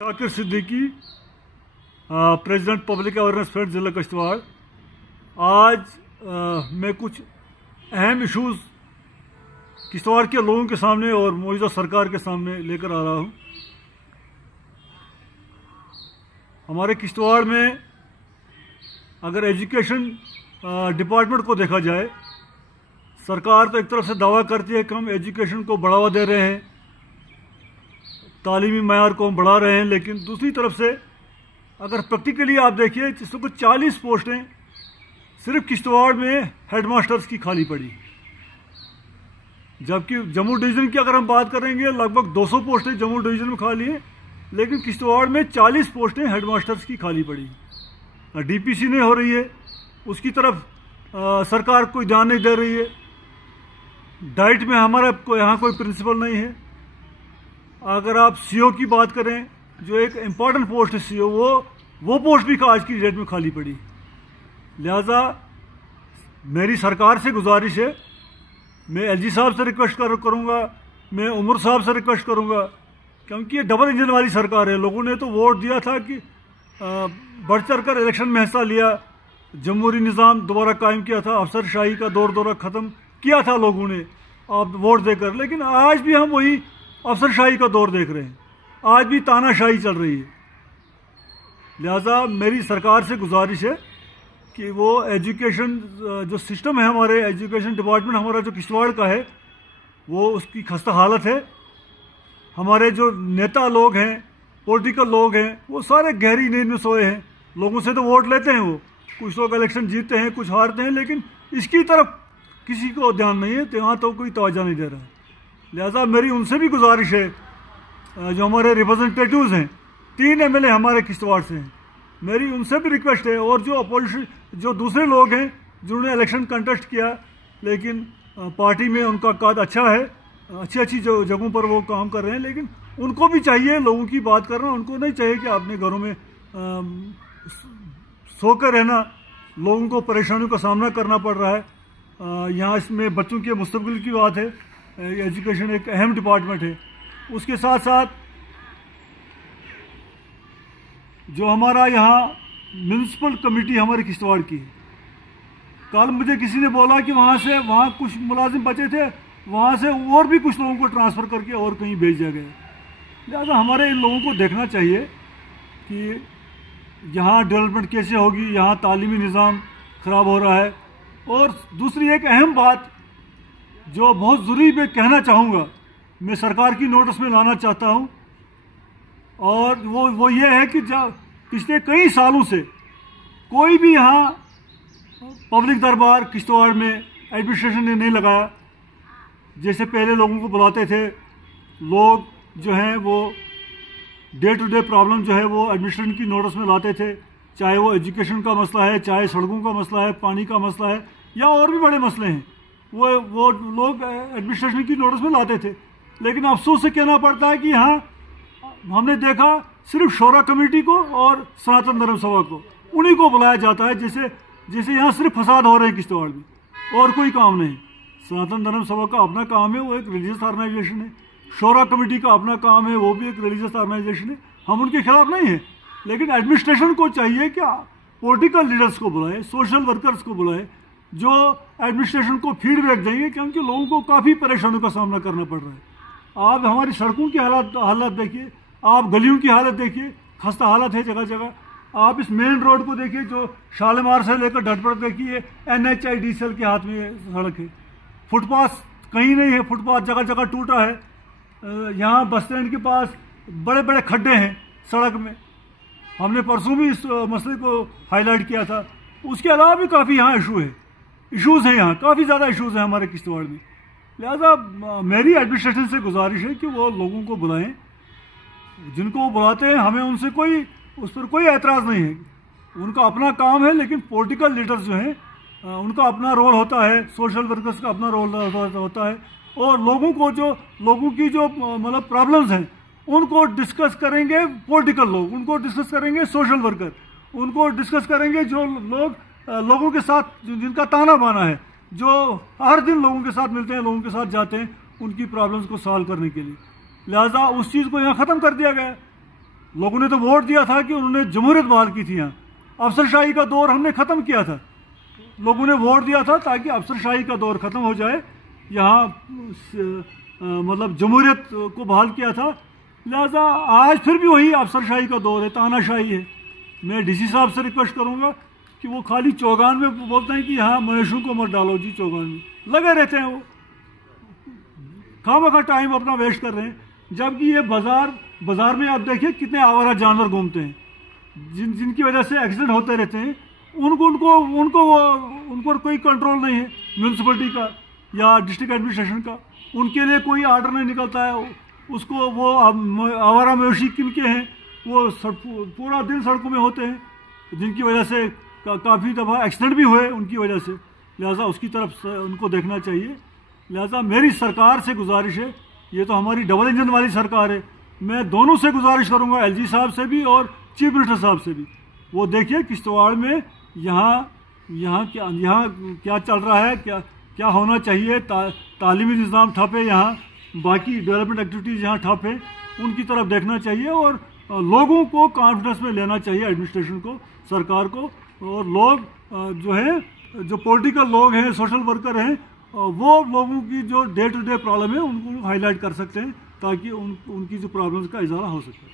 Shakir Siddiqui, president public awareness front ज़िला किश्तवाड़। आज मैं कुछ अहम इश्यूज़ किश्तवाड़ के लोगों के सामने और मौजूदा सरकार के सामने लेकर आ रहा हूँ। हमारे किश्तवाड़ में अगर एजुकेशन डिपार्टमेंट को देखा जाए, सरकार तो एक तरफ से दावा करती है कि हम एजुकेशन को बढ़ावा दे रहे हैं, तालीमी मयार को हम बढ़ा रहे हैं, लेकिन दूसरी तरफ से अगर प्रैक्टिकली आप देखिए जिसमें कुछ 40 पोस्टें सिर्फ किश्तवाड़ में हेडमास्टर्स की खाली पड़ी, जबकि जम्मू डिवीज़न की अगर हम बात करेंगे लगभग 200 पोस्टें जम्मू डिवीज़न में खाली हैं, लेकिन किश्तवाड़ में 40 पोस्टें हेडमास्टर्स की खाली पड़ी। डीपीसी नहीं हो रही है, उसकी तरफ सरकार कोई ध्यान नहीं दे रही है। डाइट में हमारा यहाँ कोई प्रिंसिपल नहीं है। अगर आप सीओ की बात करें, जो एक इम्पॉर्टेंट पोस्ट है सीओ, वो पोस्ट भी आज की डेट में खाली पड़ी। लिहाजा मेरी सरकार से गुजारिश है, मैं एलजी साहब से रिक्वेस्ट करूँगा, मैं उमर साहब से रिक्वेस्ट करूँगा, क्योंकि ये डबल इंजन वाली सरकार है। लोगों ने तो वोट दिया था कि बढ़ चढ़ कर इलेक्शन में हिस्सा लिया, जमहूरी निज़ाम दोबारा कायम किया था, अफसरशाही का दौर ख़त्म किया था लोगों ने आप वोट देकर, लेकिन आज भी हम वही अफसरशाही का दौर देख रहे हैं, आज भी तानाशाही चल रही है। लिहाजा मेरी सरकार से गुजारिश है कि वो एजुकेशन जो सिस्टम है, हमारे एजुकेशन डिपार्टमेंट हमारा जो किश्तवाड़ का है, वो उसकी खस्ता हालत है। हमारे जो नेता लोग हैं, पॉलिटिकल लोग हैं, वो सारे गहरी नींद में सोए हैं। लोगों से तो वोट लेते हैं, वो कुछ लोग इलेक्शन जीतते हैं, कुछ हारते हैं, लेकिन इसकी तरफ किसी को ध्यान नहीं है, तो यहाँ तो कोई तवज्जो नहीं दे रहा है। लिहाजा मेरी उनसे भी गुजारिश है, जो हमारे रिप्रेजेंटेटिव्स हैं, 3 एमएलए हमारे किश्तवाड़ से हैं, मेरी उनसे भी रिक्वेस्ट है, और जो अपोजिशन जो दूसरे लोग हैं जिन्होंने इलेक्शन कंटेस्ट किया लेकिन पार्टी में उनका कद अच्छा है, अच्छी जो जगहों पर वो काम कर रहे हैं, लेकिन उनको भी चाहिए लोगों की बात करना। उनको नहीं चाहिए कि अपने घरों में सोकर रहना, लोगों को परेशानियों का सामना करना पड़ रहा है। यहाँ इसमें बच्चों के मुस्तकबिल की बात है, एजुकेशन एक अहम डिपार्टमेंट है। उसके साथ साथ जो हमारा यहाँ म्यूनसिपल कमेटी हमारे किश्तवाड़ की है, कल मुझे किसी ने बोला कि वहाँ कुछ मुलाजिम बचे थे, वहाँ से और भी कुछ लोगों को ट्रांसफ़र करके और कहीं भेजा गया। लिहाजा हमारे इन लोगों को देखना चाहिए कि यहाँ डेवलपमेंट कैसे होगी, यहाँ तालीमी निज़ाम ख़राब हो रहा है। और दूसरी एक अहम बात जो बहुत ज़रूरी मैं कहना चाहूँगा, मैं सरकार की नोटिस में लाना चाहता हूँ, और वो ये है कि जब पिछले कई सालों से कोई भी यहाँ पब्लिक दरबार किश्तवाड़ में एडमिनिस्ट्रेशन ने नहीं लगाया। जैसे पहले लोगों को बुलाते थे, लोग जो हैं वो डे टू डे प्रॉब्लम जो है वो एडमिनिस्ट्रेशन की नोटिस में लाते थे, चाहे वो एजुकेशन का मसला है, चाहे सड़कों का मसला है, पानी का मसला है, या और भी बड़े मसले हैं, वो लोग एडमिनिस्ट्रेशन की नोटिस में लाते थे। लेकिन अफसोस से कहना पड़ता है कि यहाँ हमने देखा सिर्फ शोरा कमेटी को और सनातन धर्म सभा को, उन्हीं को बुलाया जाता है, जैसे यहाँ सिर्फ फसाद हो रहे हैं किश्तवाड़ में, और कोई काम नहीं। सनातन धर्म सभा का अपना काम है, वो एक रिलीजियस ऑर्गेनाइजेशन है। शोरा कमेटी का अपना काम है, वो भी एक रिलीजियस ऑर्गेनाइजेशन है। हम उनके खिलाफ नहीं हैं, लेकिन एडमिनिस्ट्रेशन को चाहिए कि पॉलिटिकल लीडर्स को बुलाए, सोशल वर्कर्स को बुलाए, जो एडमिनिस्ट्रेशन को फीडबैक देंगे, क्योंकि लोगों को काफ़ी परेशानियों का सामना करना पड़ रहा है। आप हमारी सड़कों की हालत देखिए, आप गलियों की हालत देखिए, खस्ता हालत है जगह जगह। आप इस मेन रोड को देखिए, जो शालीमार से लेकर ढटपड़ देखिए, NHIDCL के हाथ में सड़क है। फुटपाथ कहीं नहीं है, फुटपाथ जगह जगह टूटा है। यहाँ बस स्टैंड के पास बड़े बड़े खड्डे हैं सड़क में। हमने परसों भी इस मसले को हाईलाइट किया था। उसके अलावा भी काफ़ी यहाँ इश्यूज़ हैं, यहाँ काफ़ी ज़्यादा इश्यूज़ हैं हमारे किश्तवाड़ में। लिहाजा मेरी एडमिनिस्ट्रेशन से गुजारिश है कि वो लोगों को बुलाएं, जिनको वो बुलाते हैं, हमें उनसे उस पर कोई एतराज़ नहीं है, उनका अपना काम है। लेकिन पॉलिटिकल लीडर्स जो हैं, उनका अपना रोल होता है, सोशल वर्कर्स का अपना रोल होता है, और लोगों की जो मतलब प्रॉब्लम्स हैं उनको डिस्कस करेंगे पॉलिटिकल लोग, उनको डिस्कस करेंगे सोशल वर्कर, उनको डिस्कस करेंगे जो लोगों के साथ जिनका ताना बाना है, जो हर दिन लोगों के साथ मिलते हैं, लोगों के साथ जाते हैं उनकी प्रॉब्लम्स को सॉल्व करने के लिए। लिहाजा उस चीज़ को यहाँ ख़त्म कर दिया गया। लोगों ने तो वोट दिया था कि उन्होंने जमहूरियत बहाल की थी। यहाँ अफसरशाही का दौर हमने ख़त्म किया था, लोगों ने वोट दिया था ताकि अफसरशाही का दौर ख़त्म हो जाए। यहाँ मतलब जमहूरियत को बहाल किया था, लिहाजा आज फिर भी वही अफसरशाही का दौर है, तानाशाही है। मैं डीसी साहब से रिक्वेस्ट करूँगा कि वो खाली चौगान में बोलते हैं कि यहाँ मवेशियों को मत डालो जी, चौगान में लगे रहते हैं, वो खामखा टाइम अपना वेस्ट कर रहे हैं। जबकि ये बाजार में आप देखिए कितने आवारा जानवर घूमते हैं, जिनकी वजह से एक्सीडेंट होते रहते हैं। उनको कोई कंट्रोल नहीं है म्यूनसिपलिटी का या डिस्ट्रिक्ट एडमिनिस्ट्रेशन का, उनके लिए कोई आर्डर नहीं निकलता है। उसको वो आवारा मवेशी किनके हैं, वो पूरा दिन सड़कों में होते हैं, जिनकी वजह से काफ़ी दफ़ा एक्सीडेंट भी हुए उनकी वजह से। लिहाजा उसकी तरफ से उनको देखना चाहिए। लिहाजा मेरी सरकार से गुजारिश है, ये तो हमारी डबल इंजन वाली सरकार है, मैं दोनों से गुजारिश करूंगा, एलजी साहब से भी और चीफ मिनिस्टर साहब से भी। वो देखिए किश्तवाड़ में यहाँ क्या चल रहा है, क्या होना चाहिए। तालीमी निज़ाम ठप है यहाँ, बाकी डेवलपमेंट एक्टिविटीज़ यहाँ ठप है, उनकी तरफ देखना चाहिए और लोगों को कॉन्फिडेंस में लेना चाहिए, एडमिनिस्ट्रेशन को, सरकार को। और लोग जो पॉलिटिकल लोग हैं, सोशल वर्कर हैं, वो लोगों की जो डे टू डे प्रॉब्लम है उनको हाईलाइट कर सकते हैं ताकि उनकी जो प्रॉब्लम्स का इजाला हो सके।